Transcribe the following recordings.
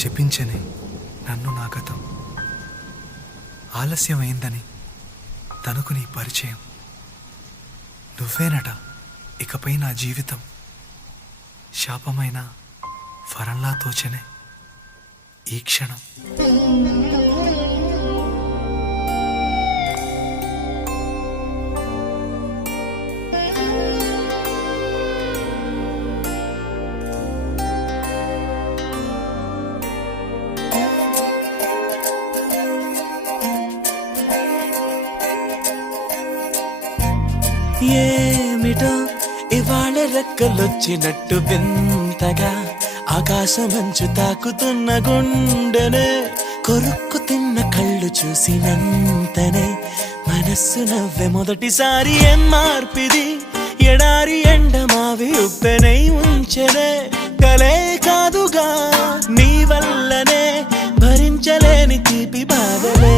శపించని నన్ను నా గతం, ఆలస్యమైందని తనకు నీ పరిచయం. నువ్వేనట ఇకపై నా జీవితం, శాపమైన వరంలా తోచనే ఈ క్షణం. ఏమిటో ఇవాళ రెక్కలొచ్చినట్టు వింతగా ఆకాశమంచు తాకుతున్న గుండెనే, కొరుక్కు తిన్న కళ్ళు చూసినంతనే మనస్సు నవ్వే మొదటిసారి. ఏం మార్పిది, ఎడారి ఎండమావి ఉప్పెనై ఉంచెనే, కలే కాదుగా నీ వల్లనే భరించలేని తీపి బాధలే.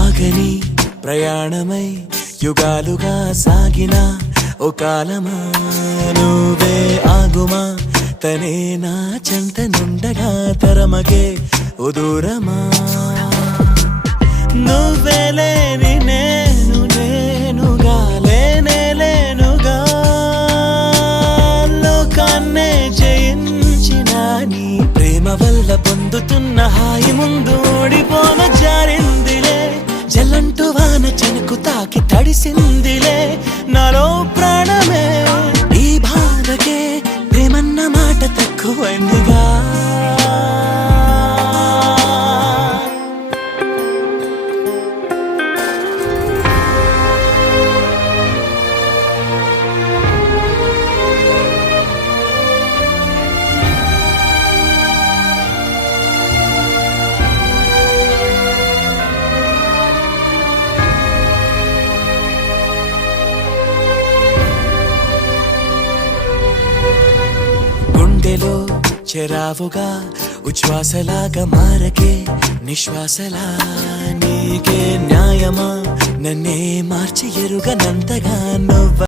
ఆగని ప్రయాణమై యుగాలుగా సాగిన ఓ కాలమా, నువ్వే ఆగుమా తనే నా చెంత నుండగా తరమగే ఓ దూరమా. నువ్వే లేని నేను నేనుగా లేనే లేనుగా, లోకాన్నే జయించిన నీ ప్రేమ వల్ల పొందుతున్న హాయి ముందు ఓడిపోన జారిందిలే. జల్లంటూ వాన చెనుకు తాకి తడిసిందిలే నాలో ప్రాణమే. ఈ బాధకే ప్రేమన్న మాట తక్కువైందిగా. గుండెలో చెరావుగా ఉచ్ఛ్వాసలాగా మారకే నిశ్వాసలా, నీకే న్యాయమా నన్నే మార్చి ఎరుగనంతగా నువ్వు